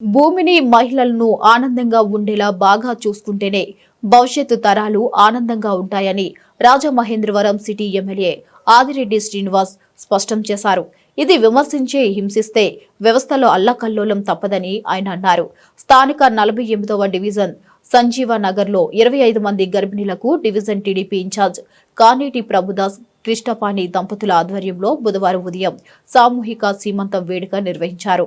భూమిని మహిళలను ఆనందంగా ఉండేలా బాగా చూసుకుంటేనే భవిష్యత్తు తరాలు ఆనందంగా ఉంటాయని రాజమహేంద్రవరం సిటీ ఎమ్మెల్యే ఆదిరెడ్డి శ్రీనివాస్ స్పష్టం చేశారు. ఇది విమర్శించే హింసిస్తే వ్యవస్థలో అల్లకల్లోలం తప్పదని ఆయన అన్నారు. స్థానిక నలభై ఎనిమిదవ డివిజన్ సంజీవ నగర్లో ఇరవై ఐదు మంది గర్భిణీలకు division TDP in-charge Kaneti Prabhudas Krishnapani దంపతుల ఆధ్వర్యంలో బుధవారం ఉదయం సామూహిక సీమంతం వేడుక నిర్వహించారు.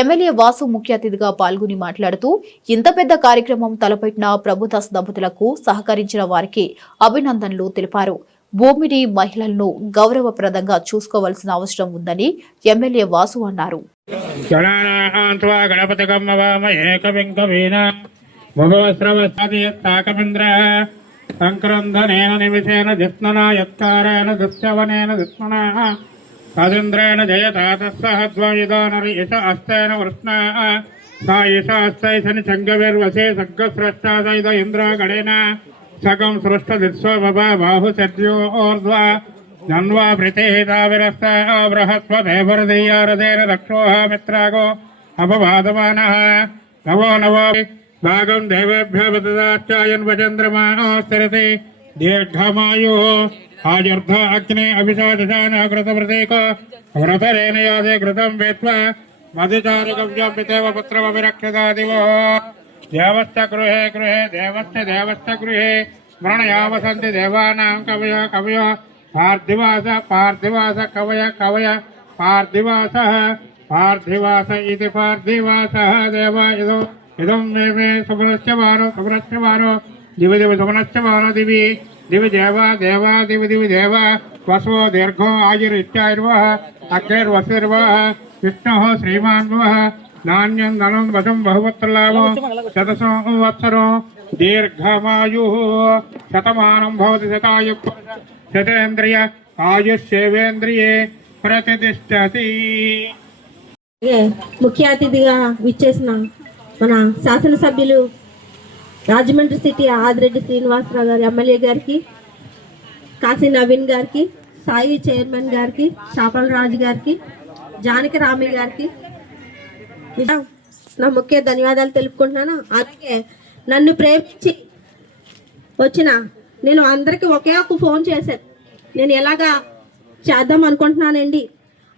ఎమ్మెల్యే వాసు ముఖ్య అతిథిగా పాల్గొని మాట్లాడుతూ ఇంత పెద్ద కార్యక్రమం తలపెట్టిన ప్రభుదాస్ దంపతులకు సహకరించిన వారికి అభినందనలు తెలిపారు. భూమిని మహిళలను గౌరవప్రదంగా చూసుకోవాల్సిన అవసరం ఉందని ఎమ్మెల్యే వాసు అన్నారు. గణానాన్త్వా సంక్రంధనేన నిమిషేన జిత్ననా యత్కారేణ దుశ్యవనేన జిత్మనా తదింద్రేణ జయతాతస్సహద్వయుధానరి యశ అస్తేన వృష్ణా సా యశ అస్తైసని చంగవిర్వసే సగ్గస్రష్టాదైద ఇంద్రాగణేన సగం సృష్టదిత్స్వభ బాహు సద్యోర్ధ్వ జన్వా ప్రతిహితావిరస్త బృహస్పదేవరదీయారదేన రక్షోహ మిత్రాగో అపవాదమాన నవో నవో भागम देवेभ्य बददाचायन्वचन्द्रमाणोऽस्तिरति दीर्घमायुः आजर्ध अग्ने अभिषादशान कृतवृतेक व्रतरेणयादे कृतं वेत्वा मधुचारुकव्यपितेव पुत्रमभिरक्षता दिवो देवश्च गृहे गृहे देवश्च देवश्च गृहे स्मरणयाम सन्ति कवय कवय। पार्थिवास पार्थिवास, कवय कवय। पार्थिवासः, पार्थिवास इति देवा ఇది పార్థివాస దేవ ఇదో ఇదం మే మే సుమనశ్చమానో సుమనశ్చమానో దివి దివి వారో దివి దివి దేవ దేవ దివి దివి దేవ వసో దీర్ఘో ఆయురిత్యాయుర్వ అగ్నిర్వసిర్వ విష్ణు శ్రీమాన్ నాణ్యం ధనం వశం బహుపుత్రలాభో శతసంవత్సరో దీర్ఘమాయు శతమానం భవతి శతాయు శతేంద్రియ ఆయుష్యేవేంద్రియే ప్రతిష్టతి ముఖ్య అతిథిగా విచ్చేసిన మన శాసనసభ్యులు రాజమండ్రి సిటీ ఆదిరెడ్డి శ్రీనివాసరావు గారి ఎమ్మెల్యే గారికి కాశీ నవీన్ గారికి సాయి చైర్మన్ గారికి చాపల రాజు గారికి జానకి రామయ్య గారికి. నా ముఖ్య ధన్యవాదాలు తెలుపుకుంటున్నాను. అలాగే నన్ను ప్రేమించి వచ్చిన నేను అందరికీ ఒకే ఒక ఫోన్ చేశాను. నేను ఎలాగా చేద్దాం అనుకుంటున్నానండి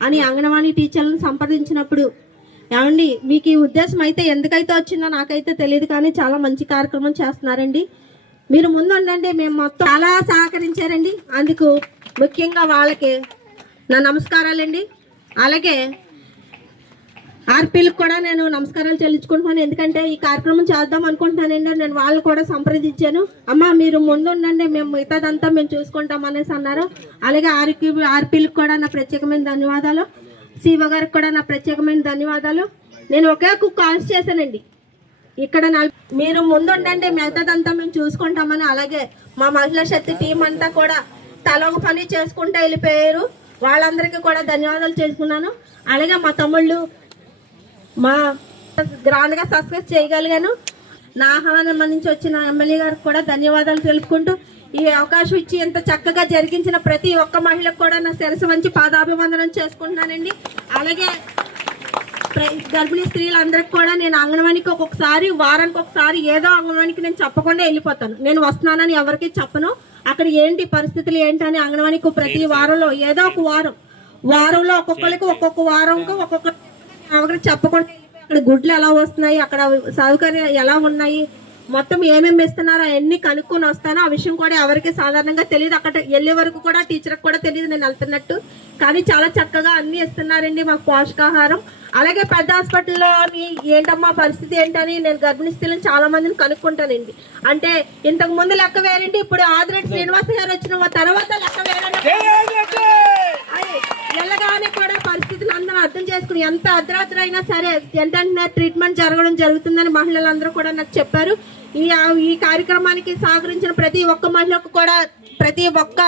అని అంగన్వాడీ టీచర్లను సంప్రదించినప్పుడు ఏమండి మీకు ఈ ఉద్దేశం అయితే ఎందుకైతే వచ్చిందో నాకైతే తెలియదు కానీ చాలా మంచి కార్యక్రమం చేస్తున్నారండి. మీరు ముందుండండి మేము మొత్తం చాలా సహకరించారండి. అందుకు ముఖ్యంగా వాళ్ళకి నా నమస్కారాలండి. అలాగే ఆర్పీలకు కూడా నేను నమస్కారాలు చెల్లించుకుంటున్నాను. ఎందుకంటే ఈ కార్యక్రమం చేద్దాం అనుకుంటున్నానండి. నేను వాళ్ళు కూడా సంప్రదించాను. అమ్మ మీరు ముందు ఉండండి మేము మిగతాదంతా మేము చూసుకుంటాం అనేసి అన్నారు. అలాగే ఆర్పీ ఆర్పీలకు కూడా నా ప్రత్యేకమైన ధన్యవాదాలు. శివ గారికి కూడా నా ప్రత్యేకమైన ధన్యవాదాలు. నేను ఒకే ఒక కాల్స్ చేశానండి. ఇక్కడ నల్- మీరు ముందుండండి మిగతాదంతా మేము చూసుకుంటామని. అలాగే మా మహిళా శక్తి టీం అంతా కూడా తలొక ఒక పని చేసుకుంటూ వెళ్ళిపోయారు. వాళ్ళందరికీ కూడా ధన్యవాదాలు చేసుకున్నాను. అలాగే మా తమ్ముళ్ళు మా గ్రాండ్గా సక్సెస్ చేయగలిగాను. నా ఆహ్వానం నుంచి వచ్చిన ఎమ్మెల్యే గారికి కూడా ధన్యవాదాలు తెలుపుకుంటూ ఈ అవకాశం ఇచ్చి ఇంత చక్కగా జరిగించిన ప్రతి ఒక్క మహిళకు కూడా నా శిరసు వంచి పాదాభివందనం చేసుకుంటున్నానండి. అలాగే గర్భిణీ స్త్రీలందరికీ కూడా నేను అంగన్వాడికి ఒక్కొక్కసారి వారానికి ఒకసారి ఏదో అంగన్వాడికి నేను చెప్పకుండా వెళ్ళిపోతాను. నేను వస్తున్నానని ఎవరికి చెప్పను. అక్కడ ఏంటి పరిస్థితులు ఏంటని అంగన్వాడికి ప్రతి వారంలో ఏదో ఒక వారం వారంలో ఒక్కొక్కరికి ఒక్కొక్క వారంకి ఒక్కొక్క ఎవరికి చెప్పకుండా అక్కడ గుడ్లు ఎలా వస్తున్నాయి అక్కడ సౌకర్యాలు ఎలా ఉన్నాయి మొత్తం ఏమేమి ఇస్తున్నారో అవన్నీ కనుక్కొని వస్తాను. ఆ విషయం కూడా ఎవరికి సాధారణంగా తెలియదు. అక్కడ వెళ్ళే వరకు కూడా టీచర్కి కూడా తెలియదు నేను వెళ్తున్నట్టు. కానీ చాలా చక్కగా అన్ని ఇస్తున్నారండి మాకు పోషకాహారం. అలాగే పెద్ద హాస్పిటల్లో ఏంటమ్మా పరిస్థితి ఏంటని నేను గర్భిణీ స్త్రీలను చాలా మందిని కనుక్కుంటానండి. అంటే ఇంతకు ముందు లెక్క వేరండి ఇప్పుడు ఆదిరెడ్డి శ్రీనివాస గారు వచ్చిన తర్వాత లెక్క వేరండి వెళ్ళగానే కూడా పరిస్థితిని అందరూ అర్థం చేసుకుని ఎంత అర్ధరాత్రి అయినా సరే ఏంటంటే ట్రీట్మెంట్ జరగడం జరుగుతుందని మహిళలందరూ కూడా నాకు చెప్పారు. ఈ ఈ కార్యక్రమానికి సహకరించిన ప్రతి ఒక్క మహిళకు కూడా ప్రతి ఒక్క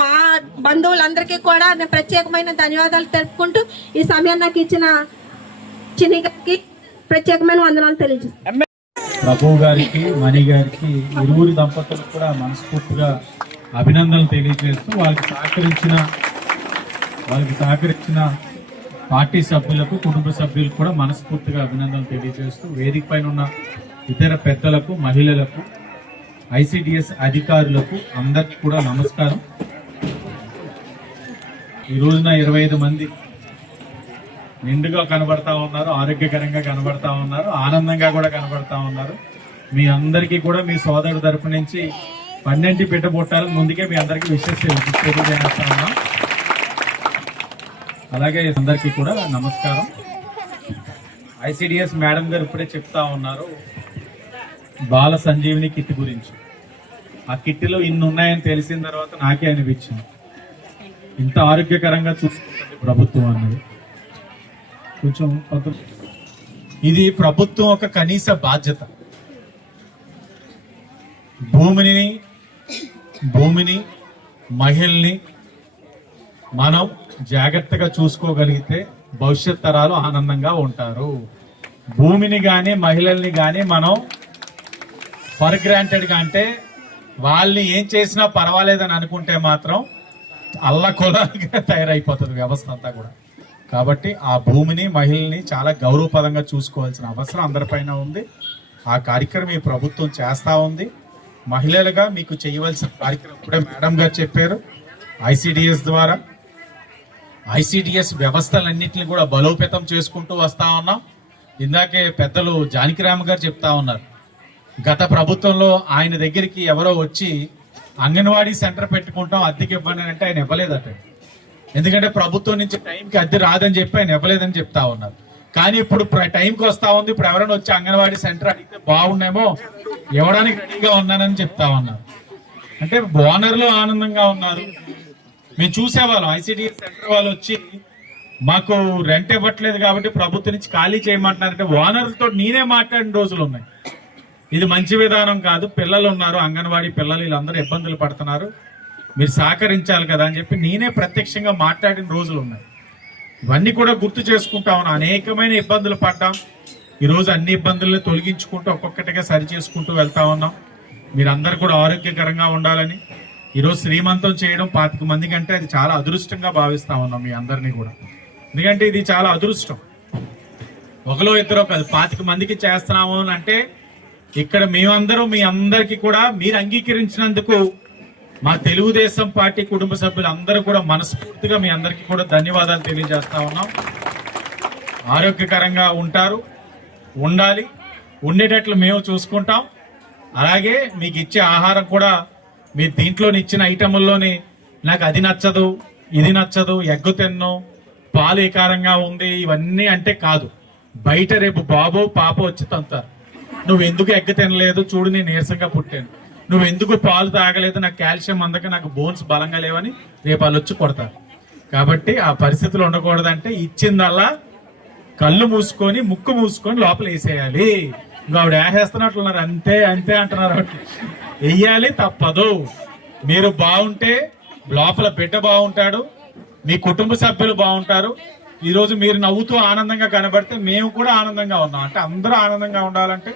మా బంధువులందరికీ కూడా నేను ప్రత్యేకమైన ధన్యవాదాలు తెలుపుకుంటూ ఈ సమయం నాకు ఇచ్చిన చిన్ని గారికి ప్రత్యేకమైన వందనాలు తెలియజేస్తాను. ప్రభు గారికి మణి గారికి ఇరువురి దంపతులకు కూడా మనస్ఫూర్తిగా అభినందనలు తెలియజేస్తూ వాళ్ళకి సహకరించిన వాళ్ళకి సహకరించిన పార్టీ సభ్యులకు కుటుంబ సభ్యులకు కూడా మనస్ఫూర్తిగా అభినందనలు తెలియజేస్తూ వేదిక పైన ఉన్న ఇతర పెద్దలకు మహిళలకు ఐసిడిఎస్ అధికారులకు అందరికీ కూడా నమస్కారం. ఈ రోజున ఇరవై ఐదు మంది నిండుగా కనబడతా ఉన్నారు ఆరోగ్యకరంగా కనబడతా ఉన్నారు ఆనందంగా కూడా కనబడతా ఉన్నారు. మీ అందరికీ కూడా మీ సోదరు తరపు నుంచి పన్నెండు బిడ్డ పుట్టాలని ముందుకే మీ అందరికీ విషయం తెలియజేస్తా ఉన్నాం. అలాగే అందరికీ కూడా నమస్కారం. ఐసిడిఎస్ మేడం గారు ఇప్పుడే చెప్తా ఉన్నారు బాల సంజీవిని కిట్ గురించి. ఆ కిట్లో ఇన్ని ఉన్నాయని తెలిసిన తర్వాత నాకే అనిపించింది. ఇంత ఆరోగ్యకరంగా చూసుకుంటుంది ప్రభుత్వం అన్నది. కొంచెం కొంత- ఇది ప్రభుత్వం ఒక కనీస బాధ్యత. భూమిని భూమిని మహిళని మనం జాగ్రత్తగా చూసుకోగలిగితే భవిష్యత్ తరాలు ఆనందంగా ఉంటారు. భూమిని కానీ మహిళల్ని కానీ మనం ఫర్ గ్రాంటెడ్గా అంటే వాళ్ళని ఏం చేసినా పర్వాలేదని అనుకుంటే మాత్రం అల్లకొలగా తయారైపోతుంది వ్యవస్థ అంతా కూడా. కాబట్టి ఆ భూమిని మహిళల్ని చాలా గౌరవపదంగా చూసుకోవాల్సిన అవసరం అందరిపైన ఉంది. ఆ కార్యక్రమం ఈ ప్రభుత్వం చేస్తా ఉంది. మహిళలుగా మీకు చేయవలసిన కార్యక్రమం కూడా మేడం గారు చెప్పారు. ఐసిడిఎస్ ద్వారా. ఐసిడిఎస్ వ్యవస్థలన్నింటినీ కూడా బలోపేతం చేసుకుంటూ వస్తా ఉన్నాం. ఇందాకే పెద్దలు జానకిరామ గారు చెప్తా ఉన్నారు. గత ప్రభుత్వంలో ఆయన దగ్గరికి ఎవరో వచ్చి అంగన్వాడీ సెంటర్ పెట్టుకుంటాం అద్దెకి ఇవ్వండి అంటే ఆయన ఇవ్వలేదట ఎందుకంటే ప్రభుత్వం నుంచి టైంకి అద్దె రాదని చెప్పి ఆయన ఇవ్వలేదని చెప్తా ఉన్నారు. కానీ ఇప్పుడు టైంకి వస్తా ఉంది ఇప్పుడు ఎవరైనా వచ్చి అంగన్వాడీ సెంటర్ అడిగితే బాగుండేమో ఇవ్వడానికి రెడీగా ఉన్నానని చెప్తా ఉన్నారు. అంటే బోనర్లు ఆనందంగా ఉన్నారు. మేము చూసేవాళ్ళం ఐసిడిఎస్ సెంటర్ వాళ్ళు వచ్చి మాకు రెంట్ ఇవ్వట్లేదు కాబట్టి ప్రభుత్వం నుంచి ఖాళీ చేయమంటున్నారంటే ఓనర్లతో నేనే మాట్లాడిన రోజులు ఉన్నాయి. ఇది మంచి విధానం కాదు. పిల్లలు ఉన్నారు అంగన్వాడీ పిల్లలు వీళ్ళందరూ ఇబ్బందులు పడుతున్నారు. మీరు సహకరించాలి కదా అని చెప్పి నేనే ప్రత్యక్షంగా మాట్లాడిన రోజులు ఉన్నాయి. ఇవన్నీ కూడా గుర్తు చేసుకుంటా. ఉన్నా అనేకమైన ఇబ్బందులు పడ్డాం. ఈరోజు అన్ని ఇబ్బందులను తొలగించుకుంటూ ఒక్కొక్కటిగా సరి చేసుకుంటూ వెళ్తా ఉన్నాం. మీరందరూ కూడా ఆరోగ్యకరంగా ఉండాలని. ఈరోజు శ్రీమంతం చేయడం పాతిక మంది కంటే అది చాలా అదృష్టంగా భావిస్తా ఉన్నాం మీ అందరినీ కూడా. ఎందుకంటే ఇది చాలా అదృష్టం. ఒకలో ఇద్దరు కాదు పాతిక మందికి చేస్తున్నాము అంటే ఇక్కడ మేమందరం మీ అందరికీ కూడా మీరు అంగీకరించినందుకు మా తెలుగుదేశం పార్టీ కుటుంబ సభ్యులు అందరూ కూడా మనస్ఫూర్తిగా మీ అందరికీ కూడా ధన్యవాదాలు తెలియజేస్తా ఉన్నాం. ఆరోగ్యకరంగా ఉంటారు ఉండాలి ఉండేటట్లు మేము చూసుకుంటాం. అలాగే మీకు ఇచ్చే ఆహారం కూడా మీరు దీంట్లోని ఇచ్చిన ఐటముల్లోని నాకు అది నచ్చదు ఇది నచ్చదు ఎగ్గు తిన్ను పాలు ఏకారంగా ఉంది ఇవన్నీ అంటే కాదు. బయట రేపు బాబో పాప వచ్చి తంతారు. నువ్వు ఎందుకు ఎగ్గ తినలేదు? చూడు నేను నీరసంగా పుట్టాను. నువ్వు ఎందుకు పాలు తాగలేదు? నాకు కాల్షియం అందక నాకు బోన్స్ బలంగా లేవని రేపు వాళ్ళు వచ్చి కొడతారు. కాబట్టి ఆ పరిస్థితులు ఉండకూడదంటే ఇచ్చిందల్లా కళ్ళు మూసుకొని ముక్కు మూసుకొని లోపల వేసేయాలి. ఇంకా ఆవిడ వేసేస్తున్నట్లున్నారు అంతే అంతే అంటున్నారు వెయ్యాలి తప్పదు. మీరు బాగుంటే లోపల బిడ్డ బాగుంటాడు మీ కుటుంబ సభ్యులు బాగుంటారు. ఈరోజు మీరు నవ్వుతూ ఆనందంగా కనబడితే మేము కూడా ఆనందంగా ఉన్నాం. అంటే అందరూ ఆనందంగా ఉండాలంటే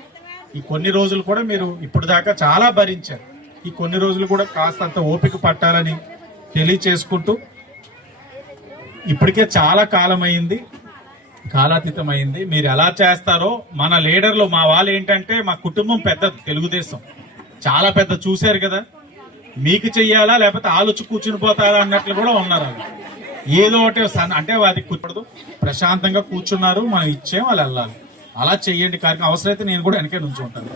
ఈ కొన్ని రోజులు కూడా మీరు ఇప్పుడు దాకా చాలా భరించారు. ఈ కొన్ని రోజులు కూడా కాస్తంత ఓపిక పట్టాలని తెలియచేసుకుంటూ ఇప్పటికే చాలా కాలం అయింది కాలాతీతమైంది. మీరు ఎలా చేస్తారో మన లీడర్లు మా వాళ్ళు ఏంటంటే మా కుటుంబం పెద్దది తెలుగుదేశం. చాలా పెద్ద చూశారు కదా. మీకు చెయ్యాలా లేకపోతే ఆలోచి కూర్చుని పోతారా అన్నట్లు కూడా ఉన్నారు ఏదో ఒకటి సన్- అంటే అది కూర్చోదు ప్రశాంతంగా కూర్చున్నారు మనం ఇచ్చేం వాళ్ళు వెళ్ళాలి. అలా చెయ్యండి కార్యక్రమం. అవసరమైతే నేను కూడా వెనకే నుంచి ఉంటాను.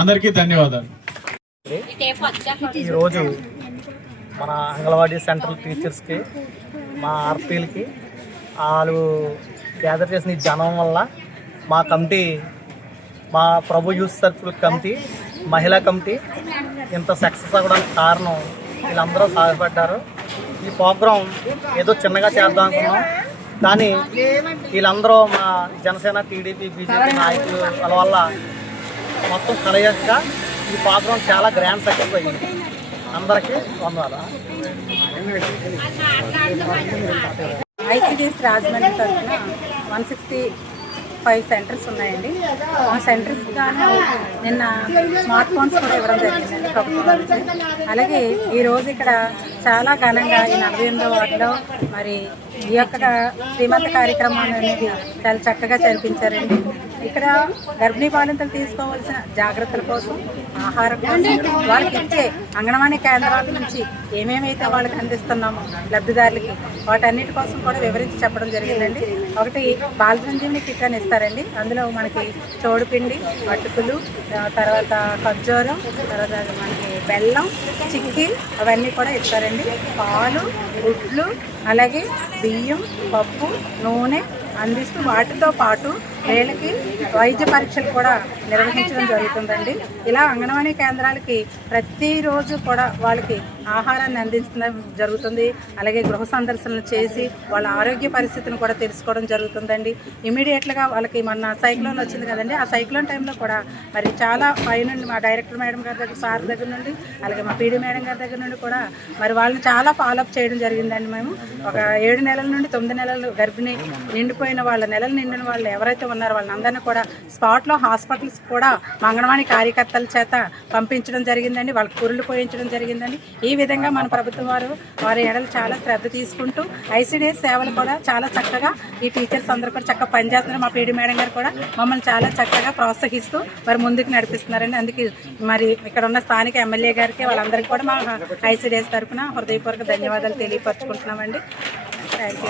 అందరికీ ధన్యవాదాలు. ఈరోజు మన అంగన్వాడీ సెంట్రల్ టీచర్స్కి మా ఆర్పీలకి వాళ్ళు గ్యాదర్ చేసిన ఈ జనం వల్ల మా కమిటీ మా ప్రభు యూత్ సర్కిల్ కమిటీ మహిళా కమిటీ ఇంత సక్సెస్ అవ్వడానికి కారణం వీళ్ళందరూ సహాయపడ్డారు. ఈ ప్రోగ్రాం ఏదో చిన్నగా చేద్దాం అనుకున్నాం. కానీ వీళ్ళందరూ మా జనసేన టీడీపీ బీజేపీ నాయకులు వాళ్ళ వల్ల మొత్తం కలయక ఈ పాత్ర చాలా గ్రాండ్ సక్సెస్ అయ్యింది అందరికీ వందనాలు. ఐసీడీఎస్ రాజమండ్రి తరఫున వన్ సిక్స్టీ ఫైవ్ సెంటర్స్ ఉన్నాయండి. ఆ సెంటర్స్ గాను నిన్న స్మార్ట్ ఫోన్స్ కూడా ఇవ్వడం జరిగింది ప్రభుత్వం అలాగే ఈరోజు ఇక్కడ చాలా ఘనంగా ఈ నలభై ఎనిమిదో వార్డులో మరి ఈ యొక్క శ్రీమంత కార్యక్రమాన్ని అనేది చాలా చక్కగా జరిపించారండి. ఇక్కడ గర్భిణీ బాలింతలు తీసుకోవాల్సిన జాగ్రత్తల కోసం ఆహారం కోసం వాళ్ళకి ఇచ్చే అంగన్వాడీ కేంద్రాల నుంచి ఏమేమైతే వాళ్ళకి అందిస్తున్నామో లబ్ధిదారులకి వాటన్నిటి కోసం కూడా వివరించి చెప్పడం జరిగిందండి. ఒకటి బాల సంజీవిని కిట్ అని ఇస్తారండి. అందులో మనకి చోడుపిండి అటుకులు తర్వాత ఖర్జూరం తర్వాత మనకి బెల్లం చిక్కి అవన్నీ కూడా ఇస్తారండి. పాలు గుడ్లు అలాగే బియ్యం పప్పు నూనె అందిస్తూ వాటితో పాటు వేలకి వైద్య పరీక్షలు కూడా నిర్వహించడం జరుగుతుందండి. ఇలా అంగన్వాడీ కేంద్రాలకి ప్రతిరోజు కూడా వాళ్ళకి ఆహారాన్ని అందించడం జరుగుతుంది. అలాగే గృహ సందర్శనలు చేసి వాళ్ళ ఆరోగ్య పరిస్థితిని కూడా తెలుసుకోవడం జరుగుతుందండి. ఇమీడియట్గా వాళ్ళకి మొన్న సైక్లోన్ వచ్చింది కదండి. ఆ సైక్లోన్ టైంలో కూడా మరి చాలా పైనుండి మా డైరెక్టర్ మేడం గారి దగ్గర సార్ దగ్గర నుండి అలాగే మా పీడీ మేడం గారి దగ్గర నుండి కూడా మరి వాళ్ళని చాలా ఫాలోఅప్ చేయడం జరిగిందండి మేము. ఒక ఏడు నెలల నుండి తొమ్మిది నెలలు గర్భిణి నిండిపోయిన వాళ్ళ నెలలు నిండిన వాళ్ళు ఎవరైతే ఉన్నారు. వాళ్ళందరినీ కూడా స్పాట్లో హాస్పిటల్స్ కూడా మా కార్యకర్తల చేత పంపించడం జరిగిందండి. వాళ్ళకి కురులు పోయించడం జరిగిందండి. ఈ విధంగా మన ప్రభుత్వం వారు వారి ఎడలు చాలా శ్రద్ధ తీసుకుంటూ ఐసీడీఎస్ సేవలు కూడా చాలా చక్కగా ఈ టీచర్స్ అందరూ కూడా చక్కగా పనిచేస్తున్నారు. మా పీడి మేడం గారు కూడా మమ్మల్ని చాలా చక్కగా ప్రోత్సహిస్తూ మరి ముందుకు నడిపిస్తున్నారండి. అందుకే మరి ఇక్కడ ఉన్న స్థానిక ఎమ్మెల్యే గారికి వాళ్ళందరికీ కూడా మా ఐసీడీఎస్ తరఫున హృదయపూర్వక ధన్యవాదాలు తెలియపరచుకుంటున్నామండి. Thank you